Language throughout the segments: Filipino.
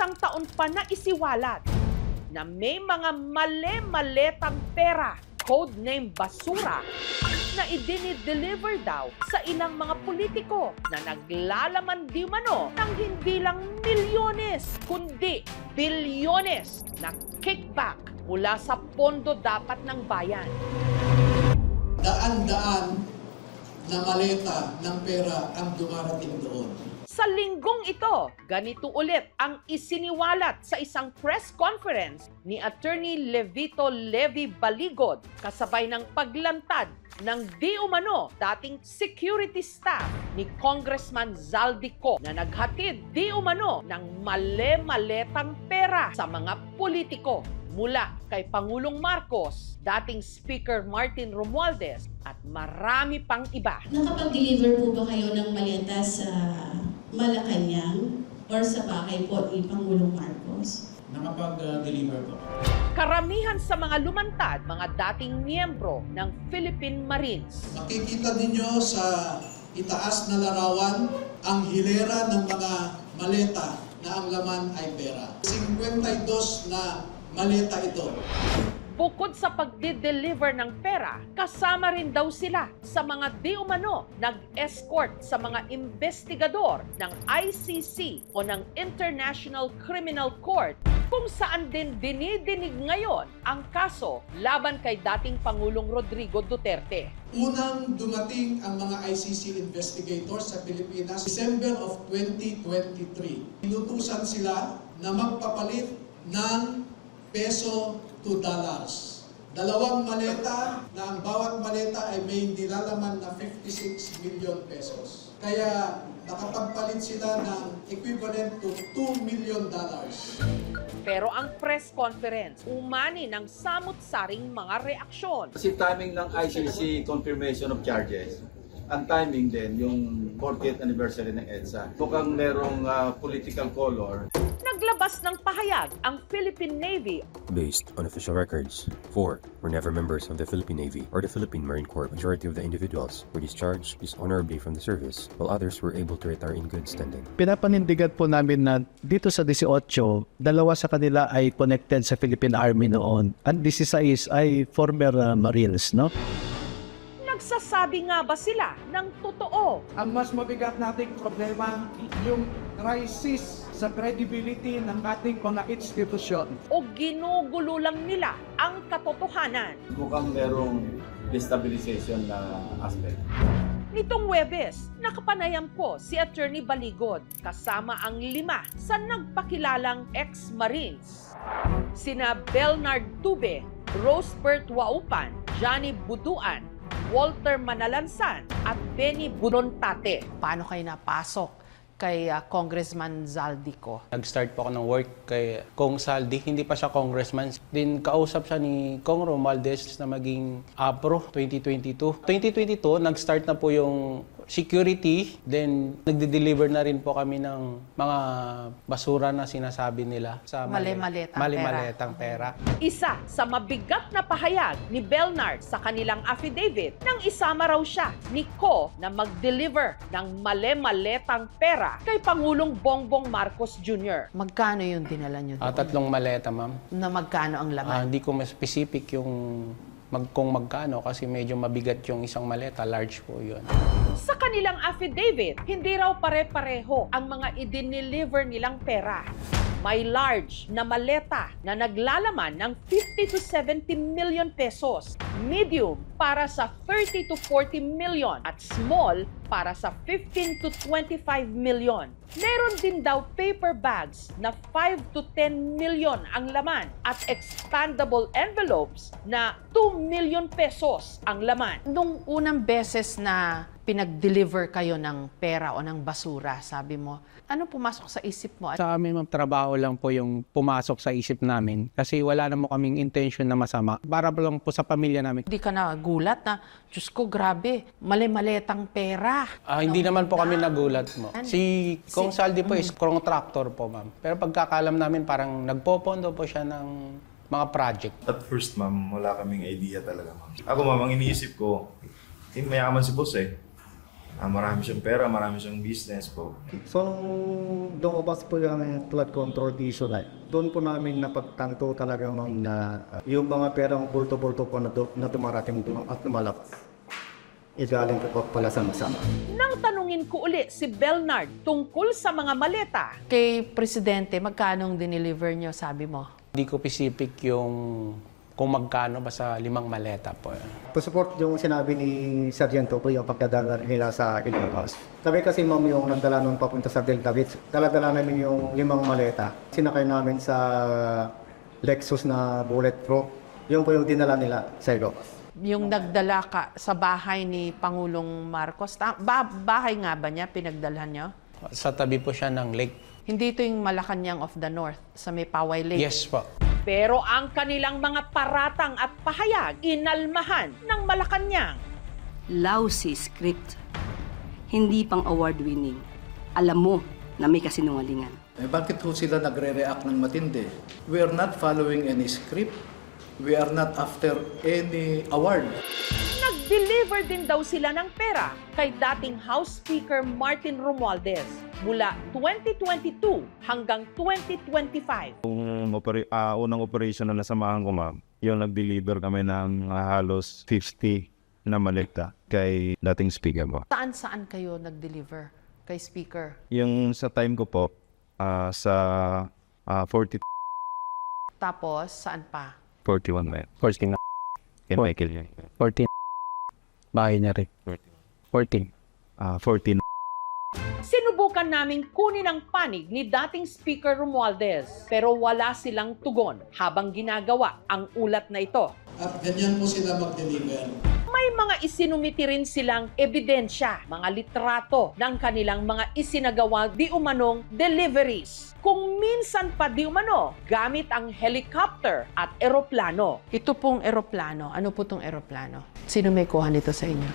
isang taon pa na isiwalat na may mga mali-maletang pera, codename basura, na idinideliver daw sa ilang mga politiko na naglalaman di mano ng hindi lang milyones, kundi bilyones na kickback mula sa pondo dapat ng bayan. Daan-daan na maleta ng pera ang dumarating doon. Sa linggong ito, ganito ulit ang isiniwalat sa isang press conference ni Attorney Levito Levi Baligod kasabay ng paglantad ng di umano dating security staff ni Congressman Zaldico na naghatid di umano ng mali-maletang pera sa mga politiko mula kay Pangulong Marcos, dating Speaker Martin Romualdez at marami pang iba. Nakapag-deliver po ba kayo ng maleta sa Malacanang or sa bahay po ni Pangulong Marcos? Nakapag-deliver po. Karamihan sa mga lumantad, mga dating miyembro ng Philippine Marines. Makikita ninyo sa itaas na larawan ang hilera ng mga maleta na ang laman ay pera. 52 na maleta ito. Bukod sa pagdi-deliver ng pera, kasama rin daw sila sa mga di umano nag-escort sa mga investigador ng ICC o ng International Criminal Court kung saan din dinidinig ngayon ang kaso laban kay dating Pangulong Rodrigo Duterte. Unang dumating ang mga ICC investigators sa Pilipinas, December of 2023. Inutusan sila na magpapalit ng peso to dollars. Dalawang maleta na ang bawat maleta ay may nilalaman na 56 million pesos. Kaya nakapagpalit sila ng equivalent to $2 million. Pero ang press conference, umani ng samut-saring mga reaksyon. Kasi timing ng ICC confirmation of charges, ang timing din yung 40th anniversary ng EDSA. Mukhang merong political color. Naglabas ng pahayag ang Philippine Navy. Based on official records, 4 were never members of the Philippine Navy or the Philippine Marine Corps. Majority of the individuals were discharged dishonorably from the service, while others were able to retire in good standing. Pinapanindigan po namin na dito sa 18, dalawa sa kanila ay connected sa Philippine Army noon. At 16 ay former Marines, no? Nagsasabi nga ba sila ng totoo? Ang mas mabigat nating problema, yung crisis sa credibility ng ating mga institusyon. O ginugulo lang nila ang katotohanan? Mukhang merong destabilization na aspect. Nitong Huwebes, nakapanayam ko si Attorney Baligod kasama ang 5 sa nagpakilalang ex-Marines. Sina Belnard Tube, Rosebert Waupan, Johnny Buduan, Walter Manalansan at Benny Bunontate. Paano kayo napasok kay Congressman Zaldico? Nag-start po ako ng work kay Kong Saldi, hindi pa siya congressman. Then kausap siya ni Kong Romualdez na maging APRO 2022. 2022, nag-start na po yung security, then nagde-deliver na rin po kami ng mga basura na sinasabi nila sa mali-maletang pera. Isa sa mabigat na pahayag ni Belnard sa kanilang affidavit nang isama raw siya ni Ko na mag-deliver ng mali-maletang pera kay Pangulong Bongbong Marcos Jr. Magkano yung dinala nyo doon? 3 maleta, ma'am. Na magkano ang laman? Hindi ko mas specific yung kung magkano kasi medyo mabigat yung isang maleta, large po yun. Sa kanilang affidavit, hindi raw pare-pareho ang mga idineliver nilang pera. May large na maleta na naglalaman ng 50 to 70 million pesos, medium para sa 30 to 40 million at small para sa 15 to 25 million. Meron din daw paper bags na 5 to 10 million ang laman at expandable envelopes na 2 million pesos ang laman. Nung unang beses na pinag-deliver kayo ng pera o ng basura, sabi mo, ano pumasok sa isip mo? Sa amin, ma'am, trabaho lang po yung pumasok sa isip namin kasi wala naman kaming intention na masama. Para lang po sa pamilya namin. Hindi ka nagulat na, Diyos ko, grabe, mali-maletang pera. Hindi naman po kami nagulat mo. Si Kong Saldi po is contractor po, ma'am. Pero pagkakalam namin, parang nagpopondo po siya ng mga project. At first, ma'am, wala kaming idea talaga, ma'am. Ako, ma'am, ang iniisip ko, mayaman si boss eh. Marami siyang pera, marami siyang business po. So, nung lumabas po yung flood control issue na, doon po namin napagtanto talaga na yung mga perang bulto-bulto po na dumarating doon at lumalabas. Igaling po pala sa masama. Nang tanungin ko uli si Belnard tungkol sa mga maleta, Kay Presidente, magkano ang dineliver nyo, sabi mo? Hindi ko specific yung kung magkano, basta 5 maleta po. To support yung sinabi ni Sargento po yung pagdadala nila sa Ilocos. Sabi kasi ma'am yung nagdala nung papunta sa Delta Beach, dala-dala namin yung 5 maleta. Sinakay namin sa Lexus na bulletproof. Yung po yung dinala nila sa Ilocos. Yung nagdala ka sa bahay ni Pangulong Marcos, bahay nga ba niya, pinagdalhan nyo? Sa tabi po siya ng lake. Hindi ito yung Malacanang of the North, sa may Paway Lake. Yes po. pero ang kanilang mga paratang at pahayag inalmahan ng Malacanang. Lousy script. Hindi pang award-winning. Alam mo na may kasinungalingan. Bakit ho sila nagre-react ng matindi? We are not following any script. We are not after any award. Nag-deliver din daw sila ng pera kay dating House Speaker Martin Romualdez mula 2022 hanggang 2025. Unang operation na nasamahan ko, ma'am, yung nag-deliver kami ng halos 50 na maleta kay dating speaker mo. Saan kayo nag-deliver kay Speaker? Yung sa time ko po, sa 40, Tapos, saan pa? 41 na yun. 14 na. Kay Michael yun. 14. Bahay na rin. 14. 14. Sinubukan naming kunin ang panig ni dating Speaker Romualdez pero wala silang tugon habang ginagawa ang ulat na ito. At ganyan po sila mag-deliver. May mga isinumiti rin silang ebidensya, mga litrato ng kanilang mga isinagawa di umanong deliveries. Kung minsan pa di umano, gamit ang helicopter at eroplano. Ito pong eroplano. Ano po itong eroplano? Sino may kuha nito sa inyo?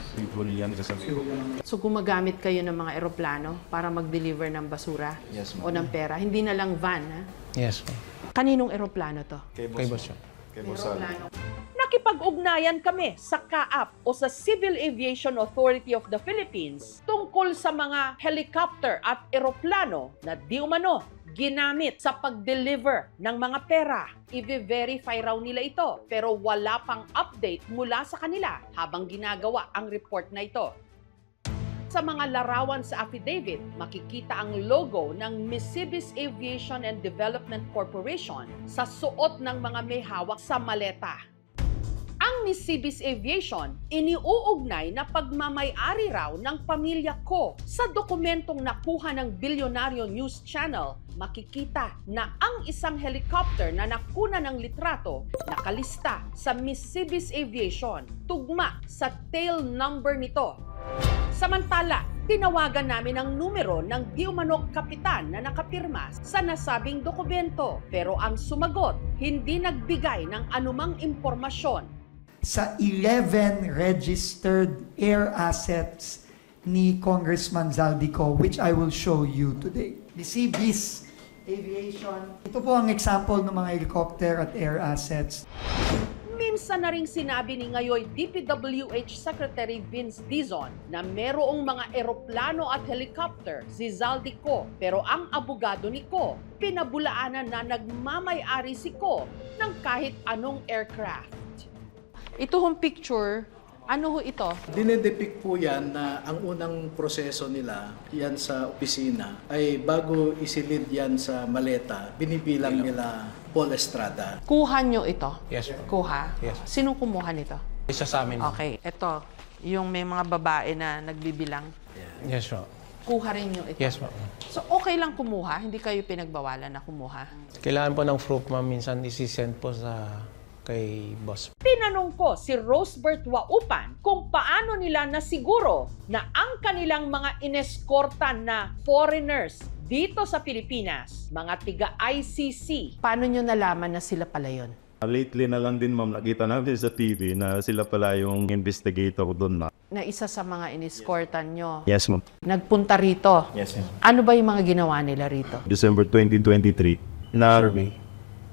So gumagamit kayo ng mga eroplano para mag-deliver ng basura o ng pera? Hindi na lang van, ha? Yes po. Kaninong eroplano to? Kay boss siya. Nakipag-ugnayan kami sa CAAP o sa Civil Aviation Authority of the Philippines tungkol sa mga helicopter at eroplano na di umano ginamit sa pag-deliver ng mga pera. I-verify raw nila ito pero wala pang update mula sa kanila habang ginagawa ang report na ito. Sa mga larawan sa affidavit, makikita ang logo ng Misibis Aviation and Development Corporation sa suot ng mga may hawak sa maleta. Ang Misibis Aviation, iniuugnay na pagmamay-ari raw ng pamilya Ko. Sa dokumentong nakuha ng Bilyonaryo News Channel, makikita na ang isang helicopter na nakuna ng litrato nakalista sa Misibis Aviation, tugma sa tail number nito. Samantala, tinawagan namin ang numero ng di umanong kapitan na nakapirma sa nasabing dokumento pero ang sumagot, hindi nagbigay ng anumang impormasyon. Sa 11 registered air assets ni Congressman Zaldico, which I will show you today. The Misibis Aviation. Ito po ang example ng mga helicopter at air assets. Minsan na ring sinabi ni ngayon DPWH Secretary Vince Dizon na merong mga eroplano at helicopter si Zaldico pero ang abogado ni Ko pinabulaanan na nagmamay-ari si Ko ng kahit anong aircraft. Ito hong picture, ano ho ito? Dinedepict po yan na ang unang proseso nila yan sa opisina ay bago isilid yan sa maleta, binibilang nila Paul Estrada. Kuha nyo ito? Yes po. Kuha? Yes. Sinong kumuha nito? Isa sa amin. Okay, ito. Yung may mga babae na nagbibilang. Yes po. Kuha rin nyo ito? Yes po. So, okay lang kumuha? Hindi kayo pinagbawalan na kumuha? Kailangan po ng proof, ma'am. Minsan isi-send po sa kay boss. Tinanong ko si Rosebert Waupan kung paano nila nasiguro na ang kanilang mga ineskortan na foreigners dito sa Pilipinas, mga tiga-ICC. Paano nyo nalaman na sila pala yun? Lately na lang din, ma'am, nakita namin sa TV na sila pala yung investigator doon na. Na isa sa mga ineskortan nyo, Yes, ma'am. nagpunta rito. Yes, ma'am. Ano ba yung mga ginawa nila rito? December 2023,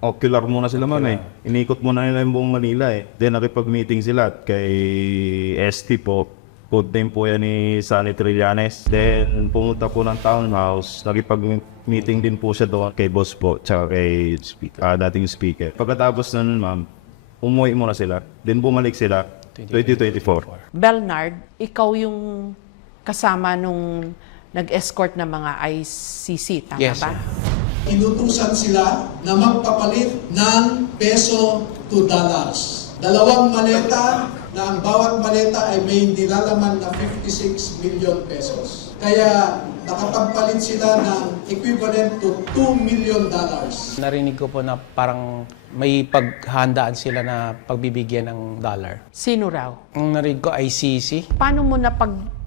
ocular muna sila, ma'am, eh. Inikot muna nila yung buong Manila, eh. Then nakipag-meeting sila at kay ST po, Code name po yan ni Sunny Trillanes. Then pumunta po ng townhouse, nakipag-meeting din po siya doon kay boss po, tsaka kay dating speaker. Pagkatapos nun, ma'am, umuwi muna sila. Then bumalik sila 2024. Belnard, ikaw yung kasama nung nag-escort ng mga ICC, tama Yes, ba? sir. Inutusan sila na magpapalit ng peso to dollars. 2 maleta na ang bawat maleta ay may nilalaman na 56 million pesos. Kaya nakapagpalit sila ng equivalent to $2 million. Narinig ko po na parang may paghandaan sila na pagbibigyan ng dollar. Sino raw? Ang narinig ko, ICC. Paano mo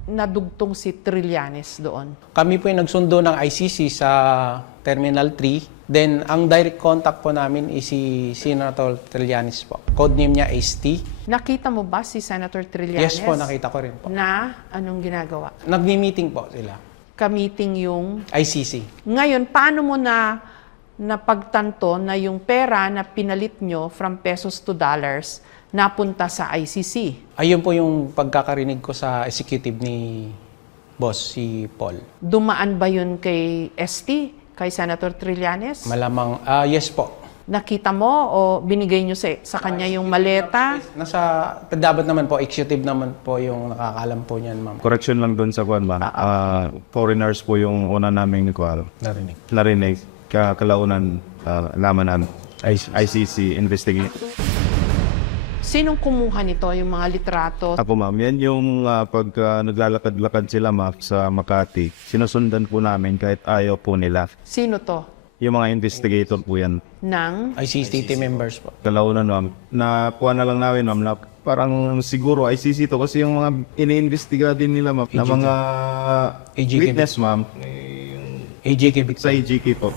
nadugtong si Trillanes doon? Kami po yung nagsundo ng ICC sa Terminal 3. Then, ang direct contact po namin is si Senator Trillanes po. Codename niya is T. Nakita mo ba si Senator Trillanes? Yes po, nakita ko rin po. Na anong ginagawa? Nagmi-meeting po sila. Ka-meeting yung... ICC. Ngayon, paano mo napagtanto na yung pera na pinalit nyo from pesos to dollars napunta sa ICC? Ayun po yung pagkakarinig ko sa executive ni boss, si Paul. Dumaan ba yun kay ST, kay Senator Trillanes? Malamang, yes po. Nakita mo o binigay nyo sa kanya yung maleta? Nasa, dapat naman po, executive naman po yung nakakalam po niyan, ma'am. Correction lang doon sa kwan, ma'am. Foreigners po yung una naming narinig. Kalaunan, laman namin. ICC investigate. Sinong kumuha nito, yung mga litrato? Ako, ma'am, yan yung pagka naglalakad-lakad sila, ma'am, sa Makati. Sinusundan po namin kahit ayaw po nila. Sino to? Yung mga investigator po yan. Ng? ICC members po. Kalaunan, ma'am. Nakuha na lang namin, ma'am, na parang siguro ICC to kasi yung mga iniimbestiga din nila, ma'am, na mga witness, ma'am. Sa AGK po.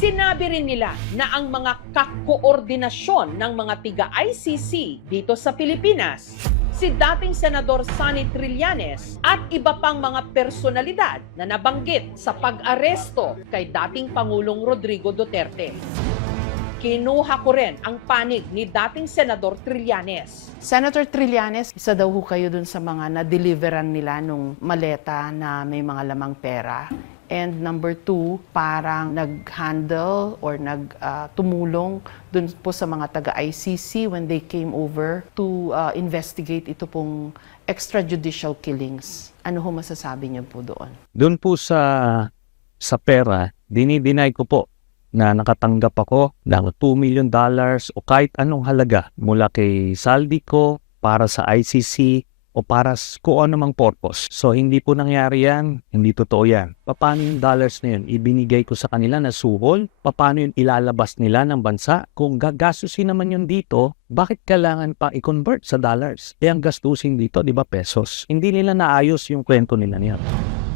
Sinabi rin nila na ang mga kakoordinasyon ng mga tiga-ICC dito sa Pilipinas, si dating Senador Sunny Trillanes at iba pang mga personalidad na nabanggit sa pag-aresto kay dating Pangulong Rodrigo Duterte. Kinuha ko rin ang panig ni dating Senador Trillanes. Senator Trillanes, isa daw ho kayo dun sa mga na-deliveran nila nung maleta na may mga lamang pera. And number 2, parang nag-handle or tumulong dun po sa mga taga-ICC when they came over to investigate ito pong extrajudicial killings. Ano ho masasabi niyo po doon? Doon po sa pera, dinideny ko po na nakatanggap ako ng $2 million o kahit anong halaga mula kay Saldico para sa ICC o para kung anumang purpose. So, hindi po nangyari yan, hindi totoo yan. Paano yung dollars na yun? Ibinigay ko sa kanila na suhol? Paano yun ilalabas nila ng bansa? Kung gagastusin naman yun dito, bakit kailangan pa i-convert sa dollars? Eh, ang gastusin dito, di ba, pesos? Hindi nila naayos yung kwento nila niya.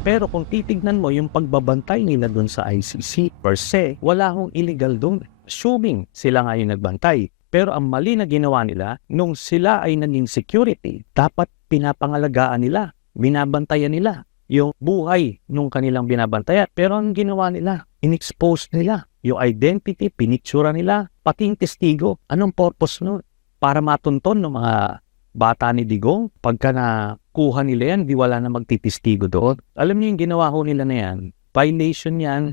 Pero kung titignan mo yung pagbabantay nila dun sa ICC, per se, wala akong illegal dun. Assuming sila nga yung nagbantay. Pero ang mali na ginawa nila, nung sila ay naging security, dapat pinapangalagaan nila, binabantayan nila yung buhay nung kanilang binabantayan. Pero ang ginawa nila, in-expose nila yung identity, pinictura nila, pati yung testigo. Anong purpose nun? Para matunton ng mga bata ni Digong, pagka nakuha nila yan, di wala na magtitistigo doon. Alam niyo yung ginawa ko nila na yan, violation yan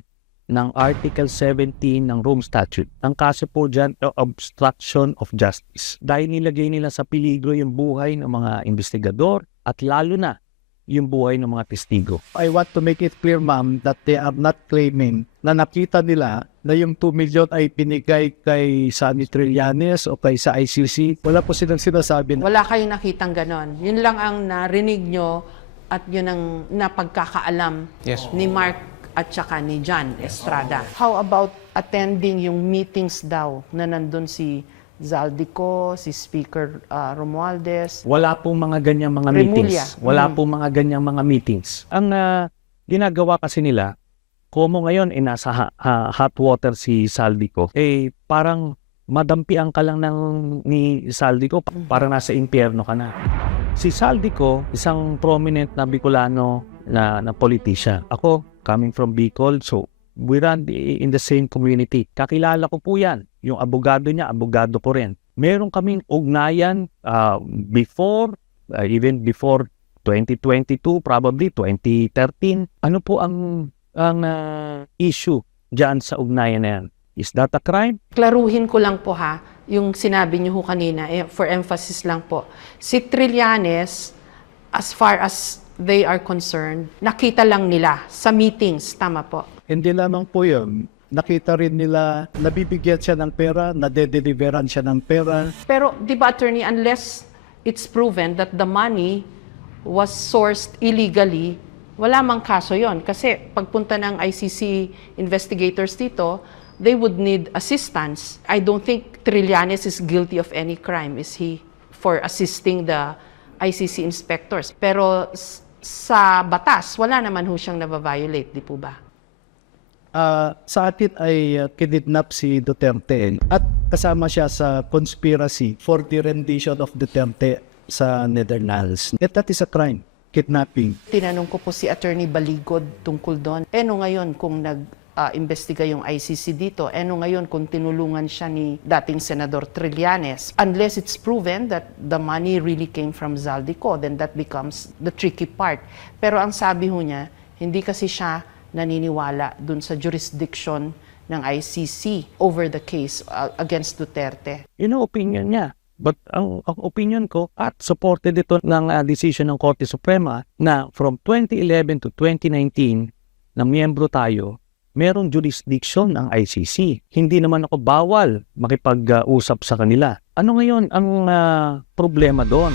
ng Article 17 ng Rome Statute. Ang kaso po dyan, obstruction of justice. Dahil nilagay nila sa peligro yung buhay ng mga investigador at lalo na yung buhay ng mga testigo. I want to make it clear, ma'am, that they are not claiming na nakita nila na yung 2 million ay pinigay kay Sunny Trillanes o kay sa ICC. Wala po silang sinasabi. Wala kayong nakitang ganon. Yun lang ang narinig nyo at yun ang napagkakaalam ni Mark at saka ni John Estrada. How about attending yung meetings daw na nandun si Zaldico, si Speaker Romualdez? Wala pong mga ganyang mga meetings. Wala pong mga ganyang mga meetings. Ang ginagawa kasi nila, como ngayon nasa hot water si Zaldico, parang madampian ka lang ni Zaldico, parang nasa impyerno ka na. Si Zaldico, isang prominent na Bicolano na politician. Ako, coming from Bicol, so we run in the same community. Kakilala ko po yan. Yung abogado niya, abogado ko rin. Meron kaming ugnayan even before 2022, probably 2013. Ano po ang issue diyan sa ugnayan na yan? Is that a crime? Klaruhin ko lang po ha, yung sinabi niyo ho kanina, for emphasis lang po. Si Trillanes, as far as they are concerned, nakita lang nila sa meetings, tama po. Hindi lamang po yun. Nakita rin nila, nabibigyan siya ng pera, nadedeliveran siya ng pera. Pero di ba, attorney, unless it's proven that the money was sourced illegally, wala mang kaso yon. Kasi pagpunta ng ICC investigators dito, they would need assistance. I don't think Trillanes is guilty of any crime, is he, for assisting the ICC inspectors. Pero sa batas, wala naman ho siyang nababiolate, di po ba? Sa atin ay kidnap si Duterte at kasama siya sa conspiracy for the rendition of Duterte sa Netherlands. That is a crime, kidnapping. Tinanong ko po si Attorney Baligod tungkol doon. Ngayon kung nag-imbestiga yung ICC dito, ngayon kung tinulungan siya ni dating Senador Trillanes, unless it's proven that the money really came from Zaldico, then that becomes the tricky part. Pero ang sabi ho niya, hindi kasi siya naniniwala dun sa jurisdiction ng ICC over the case against Duterte. Yun ang opinion niya. But ang opinion ko, at supported ito ng decision ng Korte Suprema na from 2011 to 2019 na miyembro tayo, merong jurisdiction ang ICC. Hindi naman ako bawal makipag-usap sa kanila. Ano ngayon ang problema doon?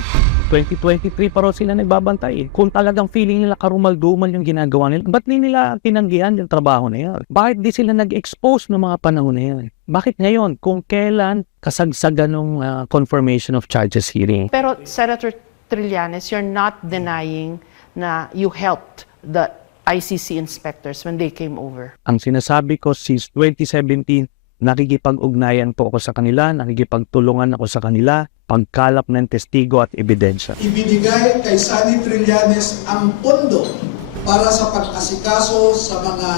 2023 pa raw sila nagbabantay. Kung talagang feeling nila karumal-dumal yung ginagawa nila, ba't di nila tinanggihan yung trabaho na yan? Bakit di sila nag-expose ng mga panahon na yan? Bakit ngayon? Kung kailan kasagsagan ng confirmation of charges hearing? Pero Senator Trillanes, you're not denying na you helped the ICC inspectors when they came over. Ang sinasabi ko since 2017, nakikipag-ugnayan po ako sa kanila, nakikipagtulungan ako sa kanila, pagkalap ng testigo at ebidensya. Ibinigay kay Sunny Trillanes ang pondo para sa pag-asikaso sa mga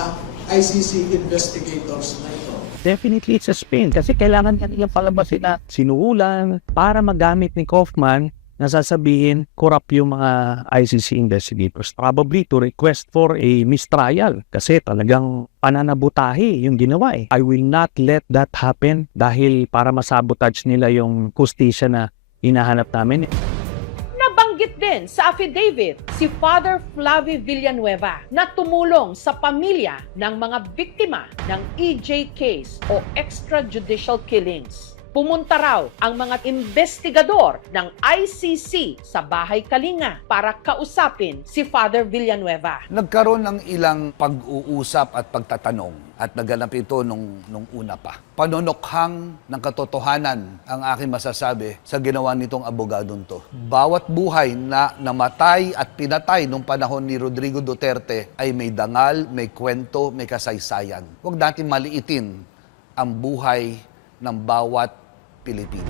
ICC investigators na ito. Definitely it's a spin kasi kailangan niya palabasin na sinuulan para magamit ni Kaufman na sasabihin corrupt yung mga ICC investigators. Probably to request for a mistrial kasi talagang pananabutahi yung ginawa eh. I will not let that happen dahil para masabotage nila yung kustisya na hinahanap namin. Nabanggit din sa affidavit si Father Flavie Villanueva na tumulong sa pamilya ng mga biktima ng EJ case o extrajudicial killings. Pumunta raw ang mga investigador ng ICC sa Bahay Kalinga para kausapin si Father Villanueva. Nagkaroon ng ilang pag-uusap at pagtatanong at naganap ito nung una pa. Panonokhang ng katotohanan ang aking masasabi sa ginawa nitong abogadong to. Bawat buhay na namatay at pinatay nung panahon ni Rodrigo Duterte ay may dangal, may kwento, may kasaysayan. Huwag natin maliitin ang buhay ng bawat Pilipino.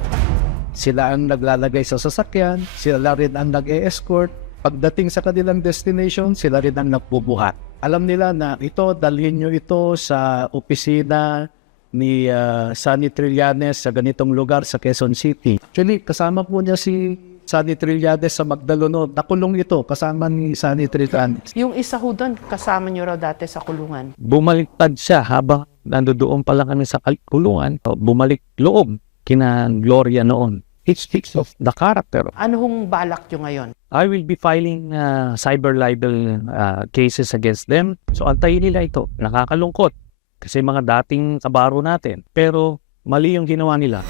Sila ang naglalagay sa sasakyan, sila rin ang nag-e-escort. Pagdating sa kanilang destination, sila rin ang nagbubuhat. Alam nila na ito, dalhin nyo ito sa opisina ni Sunny Trillanes sa ganitong lugar sa Quezon City. Actually, kasama po niya si Sunny Trillanes sa Magdalono. Nakulong ito, kasama ni Sunny Trillanes. Yung isa ho doon, kasama nyo raw dati sa kulungan. Bumaliktad siya habang nandoon pa lang kami sa kulungan. Bumalik loob kina Gloria noon. It speaks of the character. Ano hong balak nyo ngayon? I will be filing cyber libel cases against them. So antayin nila ito. Nakakalungkot. Kasi mga dating kabaro natin. Pero mali yung ginawa nila.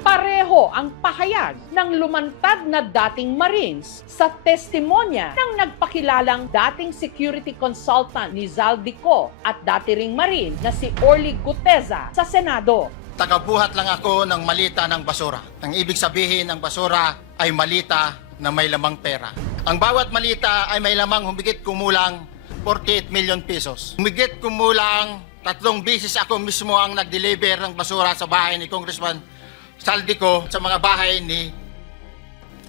Pareho ang pahayag ng lumantad na dating Marines sa testimonya ng nagpakilalang dating security consultant ni Zaldico at dati ring Marine na si Orly Guteza sa Senado. Tagabuhat lang ako ng malita ng basura. Ang ibig sabihin ng basura ay malita na may lamang pera. Ang bawat malita ay may lamang humigit kumulang 48 million pesos. Humigit kumulang 3 beses ako mismo ang nag-deliver ng basura sa bahay ni Congressman Zaldico sa mga bahay ni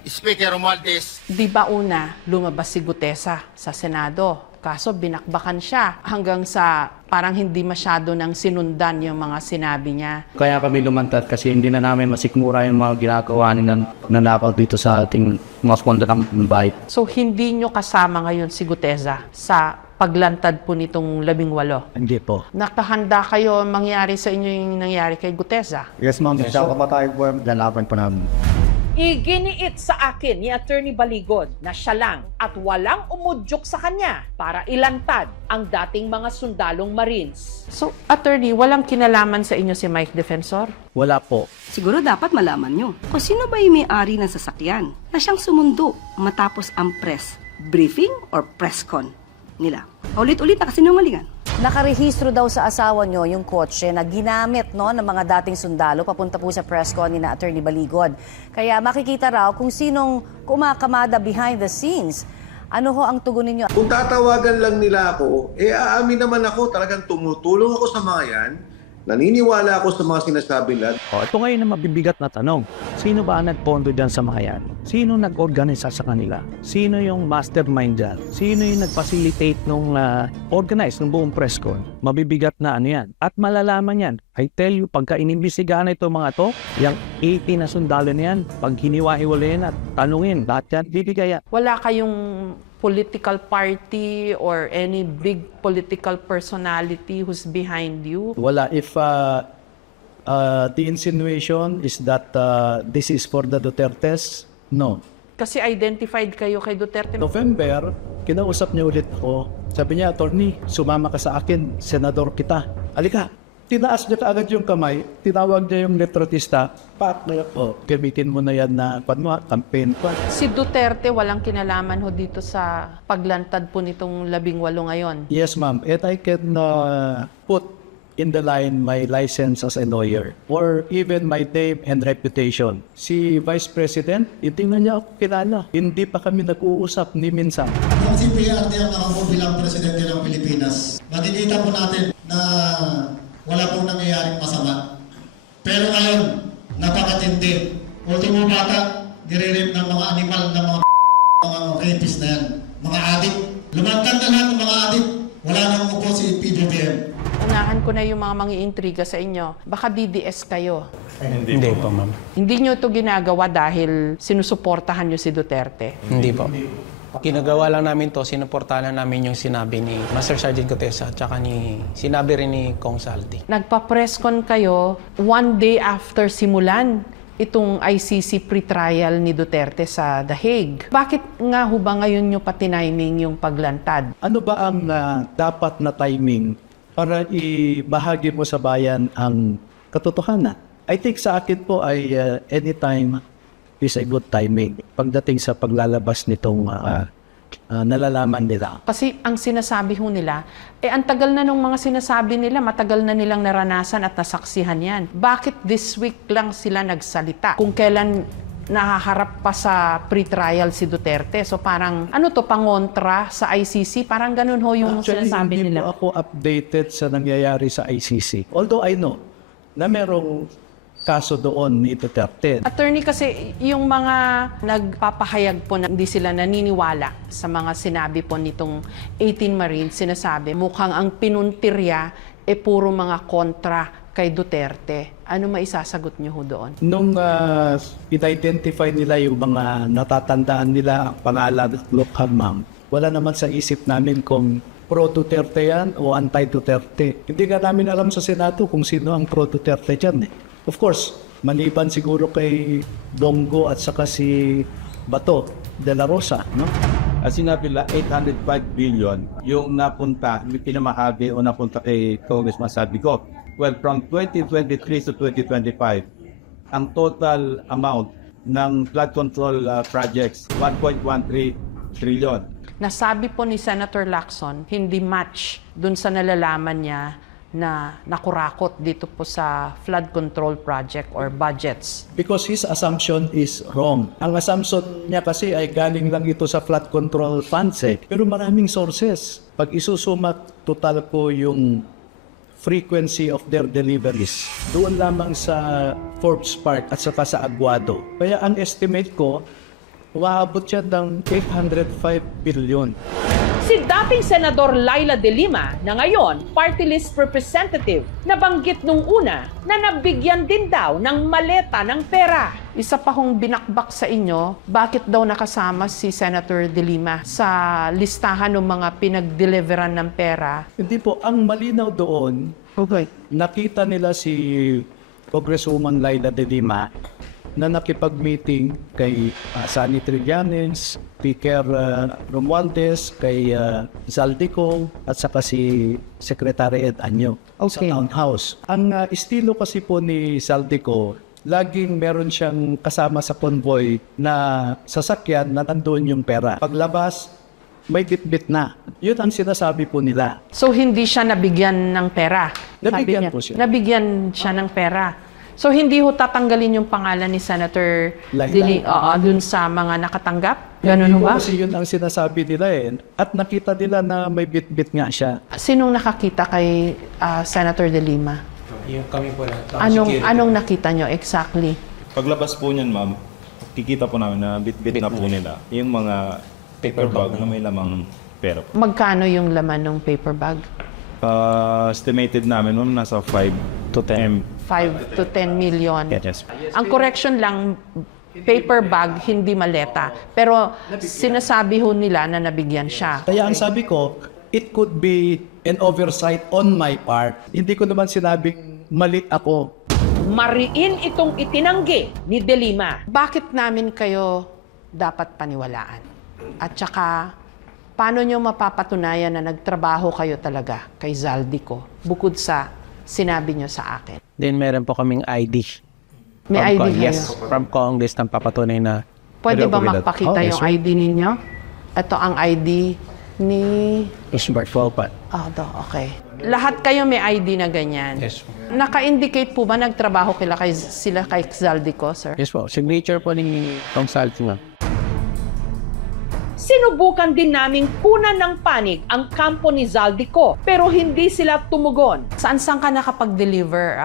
Speaker Romualdez. Di ba una, lumabas si Gutesa sa Senado Kaso binakbakan siya hanggang sa parang hindi masyado nang sinundan yung mga sinabi niya. Kaya kami lumantad kasi hindi na namin masikmura yung mga ginagawa ng nanakaw dito sa ating mga pondo ng bahay. So hindi nyo kasama ngayon si Guteza sa paglantad po nitong 18? Hindi po. Nakahanda kayo mangyari sa inyo yung nangyari kay Guteza? Yes, ma'am. Sa kamatay po, lalaban po namin. Iginiit sa akin ni Attorney Baligod na siya lang at walang umudyok sa kanya para ilantad ang dating mga sundalong Marines. So, attorney, walang kinalaman sa inyo si Mike Defensor? Wala po. Siguro dapat malaman nyo kung sino ba yung may-ari ng sasakyan na siyang sumundo matapos ang press briefing or press con nila. Ulit-ulit na kasinungalingan. Nakarehistro daw sa asawa nyo yung kotse na ginamit ng mga dating sundalo papunta po sa press con ni na Attorney Baligod. Kaya makikita raw kung sinong kumakamada behind the scenes. Ano ho ang tugon ninyo? Kung tatawagan lang nila ako, aamin naman ako, talagang tumutulong ako sa mga yan. Naniniwala ako sa mga sinasabi nila. Ito ngayon na mabibigat na tanong. Sino ba ang nagpondo dyan sa mga yan? Sino nag-organisa sa kanila? Sino yung mastermind dyan? Sino yung nag-facilitate nung organize ng buong press con? Mabibigat na ano yan. At malalaman yan. I tell you, pagka inimbestigahan na itong mga to, yung 80 na sundalo na yan, pag hiniwa-hiwalayin at tanungin, lahat yan, bibigay yan. Wala kayong political party or any big political personality who's behind you? Wala. If the insinuation is that this is for the Dutertes, no. Kasi identified kayo kay Duterte. November, kinausap niya ulit ako. Sabi niya, attorney, sumama ka sa akin, senador kita. Alika. Tinaas niya kaagad yung kamay, tinawag niya yung letratista, pak na po, gamitin mo na yan na campaign. Si Duterte walang kinalaman ho dito sa paglantad po nitong 18 ngayon. Yes, ma'am. And I can put in the line my license as a lawyer or even my name and reputation. Si Vice President, hindi na niya ako kilala. Hindi pa kami nag-uusap ni minsan. Kung si PRD ang nakaupo bilang Presidente ng Pilipinas, makikita po natin na wala pong nangyayaring masama. Pero ngayon, napakatindi. Ultimo bata, nire-rape ng mga animal, ng mga rapist na yan. Mga adik. Lumantad na lahat ng mga adik. Wala nang upo si PBBM. Unahan ko na yung mga mangiintriga sa inyo. Baka DDS kayo. Hindi po, ma'am. Hindi nyo ito ginagawa dahil sinusuportahan nyo si Duterte? Hindi po. Ginagawa lang namin to, sinuportahan namin yung sinabi ni Master Sergeant Gutesa at saka sinabi rin ni Kong Saldi. Nagpa-presscon kayo one day after simulan itong ICC pre-trial ni Duterte sa The Hague. Bakit nga ho ba ngayon nyo pa-timing yung paglantad? Ano ba ang dapat na timing para ibahagi mo sa bayan ang katotohanan? I think sa akin po ay anytime is a good timing pagdating sa paglalabas nitong nalalaman nila. Kasi ang sinasabi ho nila, ang tagal na nung mga sinasabi nila, matagal na nilang naranasan at nasaksihan yan. Bakit this week lang sila nagsalita? Kung kailan nahaharap pa sa pre-trial si Duterte. So parang, ano to, pangontra sa ICC? Parang ganun ho yung sinasabi hindi nila. po ako updated sa nangyayari sa ICC. Although I know na merong kaso doon ni Duterte. Attorney, kasi yung mga nagpapahayag po na hindi sila naniniwala sa mga sinabi po nitong 18 Marines, sinasabi mukhang ang pinuntirya puro mga kontra kay Duterte. Ano maisasagot niyo ho doon? Nung identify nila yung mga natatandaan nila ang pangalan at lokal, ma'am, wala naman sa isip namin kung pro-Duterte yan o anti-Duterte. Hindi nga namin alam sa Senado kung sino ang pro-Duterte dyan. Of course, maliban siguro kay Dongo at saka si Bato de la Rosa, no? Sinabi nila 805 billion yung napunta, yung pinamahagi o napunta kay Congressman Saldico. Well, from 2023 to 2025, ang total amount ng flood control projects, 1.13 trillion. Nasabi po ni Senator Lacson, hindi match dun sa nalalaman niya na nakurakot dito po sa flood control project or budgets. Because his assumption is wrong. Ang assumption niya kasi ay galing lang ito sa flood control funds Pero maraming sources. Pag isusuma total po yung frequency of their deliveries, doon lamang sa Forbes Park at saka sa Aguado. Kaya ang estimate ko, umaabot siya ng 805 billion. Si dating Senador Laila De Lima na ngayon party list representative nabanggit nung una na nabigyan din daw ng maleta ng pera. Isa pa hong binakbak sa inyo, bakit daw nakasama si Senator De Lima sa listahan ng mga pinag-deliveran ng pera? Hindi po, ang malinaw doon, nakita nila si Congresswoman Laila De Lima na nakipag-meeting kay Sani Trillanes, Speaker Romualdez, kay Zaldico, at saka si Secretary Ed Anyo sa Town House. Ang estilo kasi po ni Zaldico, laging meron siyang kasama sa convoy na sasakyan na nandoon yung pera. Paglabas, may bit-bit na. Yun ang sinasabi po nila. So hindi siya nabigyan ng pera? Nabigyan po siya. Nabigyan siya ng pera. So hindi ho tatanggalin yung pangalan ni Senator Laila dun sa mga nakatanggap? Ganun ho ba? Kasi yun ang sinasabi nila eh. At nakita nila na may bit-bit nga siya. Sinong nakakita kay Senator De Lima? Yung kami po na. Anong nakita nyo exactly? Paglabas po niyan, ma'am, kikita po namin na bit-bit na po nila yung mga paper bag na may lamang pera po. Magkano yung laman ng paper bag? Estimated namin, ma'am, nasa 5 to 10. 5 to 10 million. Yes. Ang correction lang, paper bag, hindi maleta. Pero sinasabi ho nila na nabigyan siya. Kaya ang sabi ko, it could be an oversight on my part. Hindi ko naman sinabing mali ako. Mariin itong itinanggi ni De Lima. Bakit namin kayo dapat paniwalaan? At saka, paano nyo mapapatunayan na nagtrabaho kayo talaga kay Zaldico bukod sa sinabi nyo sa akin? Then meron po kaming ID. May ID kayo? Yes, from Congress na papatunay na. Pwede ba magpakita yung ID ninyo? Ito ang ID ni... Isbert Volpat. Okay. Lahat kayo may ID na ganyan. Yes. Naka-indicate po ba nagtrabaho sila kay Zaldico, sir? Yes po. Signature po ni Tom Salty nga. Sinubukan din naming kunan ng panig ang kampo ni Zaldico pero hindi sila tumugon. Saan ka nakapag-deliver,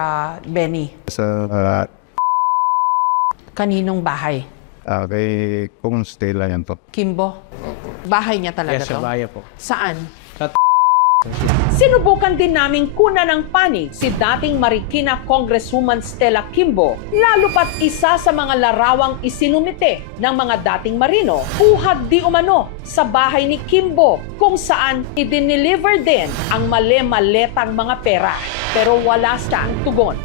Benny? Sa Kaninong bahay? kay Kung Stella yan po. Kimbo? Bahay niya talaga Yes, sa to? bayan po. Saan? Sinubukan din naming kunan ng panig si dating Marikina Congresswoman Stella Kimbo, lalo pat isa sa mga larawang isinumite ng mga dating Marino, buhat di umano sa bahay ni Kimbo kung saan idineliver din ang male-maletang mga pera. Pero wala siyang tugon.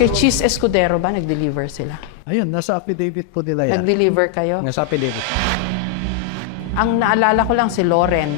Kay Cheese Escudero ba nag-deliver sila? Ayun, nasa affidavit po nila yan. Nag-deliver kayo? Nasa affidavit. Ang naalala ko lang si Loren,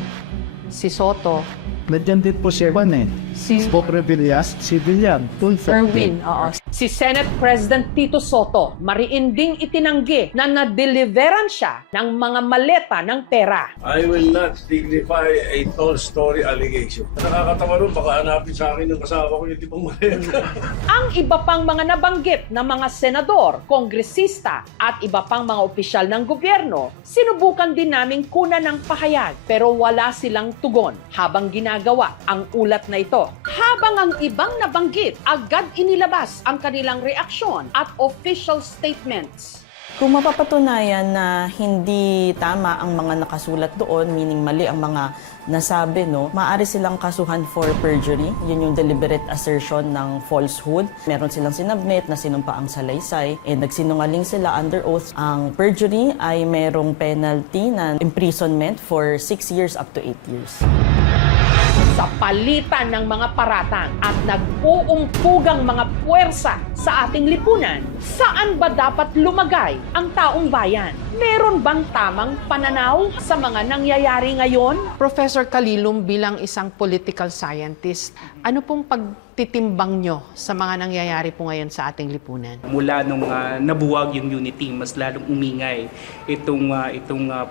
si Soto, Nandiyan din po si Juan si Spock Revillas, si Villan, Erwin, oo. Si Senate President Tito Soto, mariin ding itinanggi na na-deliveran siya ng mga maleta ng pera. I will not dignify a tall story allegation. Nakakatawa nun, baka hanapin sa akin ng kasama ko yung tipong maleta. Ang iba pang mga nabanggit na mga senador, kongresista at iba pang mga opisyal ng gobyerno, sinubukan din naming kunan ng pahayag pero wala silang tugon habang ginagawa ang ulat na ito. Habang ang ibang nabanggit, agad inilabas ang kanilang reaksyon at official statements. Kung mapapatunayan na hindi tama ang mga nakasulat doon, meaning mali ang mga nasabi, maaari silang kasuhan for perjury. Yun yung deliberate assertion ng falsehood. Meron silang sinabmit na sinumpa ang salaysay, nagsinungaling sila under oath. Ang perjury ay merong penalty na imprisonment for 6 years up to 8 years. Sa palitan ng mga paratang at nag-uumpugang mga puwersa sa ating lipunan, saan ba dapat lumagay ang taong bayan? Meron bang tamang pananaw sa mga nangyayari ngayon? Professor Calilum, bilang isang political scientist, ano pong pagtitimbang nyo sa mga nangyayari po ngayon sa ating lipunan? Mula nung nabuwag yung unity, mas lalong umingay itong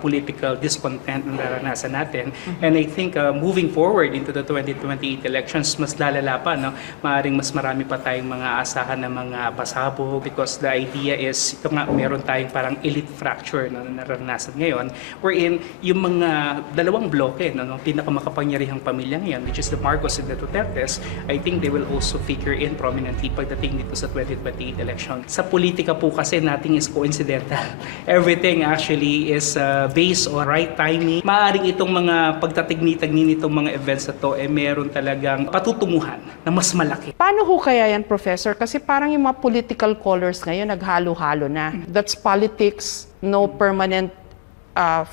political discontent na naranasan natin. And I think moving forward into the 2028 elections, mas lalala pa. Maaring mas marami pa tayong mga asahan na mga pasabog because the idea is, ito nga, meron tayong parang elite fracture disaster na naranasan ngayon, wherein yung mga dalawang bloke, no, pinakamakapangyarihang pamilya ngayon, which is the Marcos and the Dutertes, I think they will also figure in prominently pagdating dito sa 2028 election. Sa politika po kasi nothing is coincidental. Everything actually is based on right timing. Maaring itong mga pagtatigni-tagni nitong mga events na to, meron talagang patutunguhan na mas malaki. Paano ho kaya yan, Professor? Kasi parang yung mga political colors ngayon naghalo-halo na. That's politics, no permanent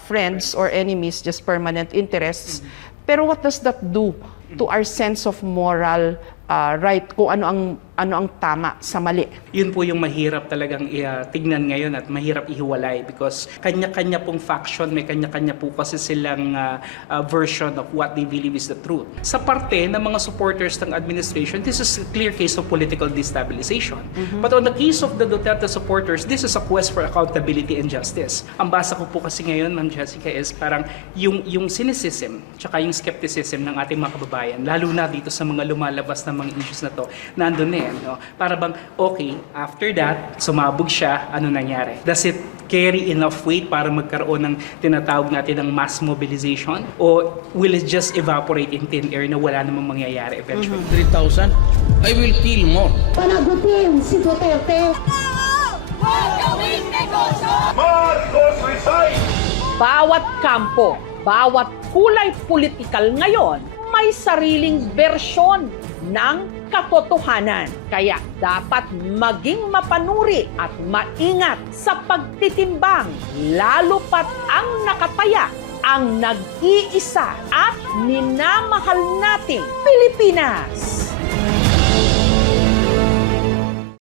friends or enemies, just permanent interests. Pero what does that do to our sense of moral right, kung ano ang tama sa mali? Yun po yung mahirap talagang tignan ngayon at mahirap ihiwalay because kanya-kanya pong faction, may kanya-kanya po kasi silang version of what they believe is the truth. Sa parte ng mga supporters ng administration, this is a clear case of political destabilization. But on the case of the Duterte supporters, this is a quest for accountability and justice. Ang basa ko po kasi ngayon, Ma'am Jessica, is parang yung cynicism tsaka yung skepticism ng ating mga kababayan, lalo na dito sa mga lumalabas na mga issues na to, nandun na no? Para bang, okay, after that, sumabog siya, ano nangyari? Does it carry enough weight para magkaroon ng tinatawag natin ng mass mobilization? O will it just evaporate in thin air na wala namang mangyayari eventually? 3,000? I will kill more. Panagutin si Duterte! Marcos resign! Bawat kampo, bawat kulay politikal ngayon, may sariling bersyon ng katotohanan. Kaya dapat maging mapanuri at maingat sa pagtitimbang, lalo pat ang nakataya, ang nag-iisa at minamahal nating Pilipinas.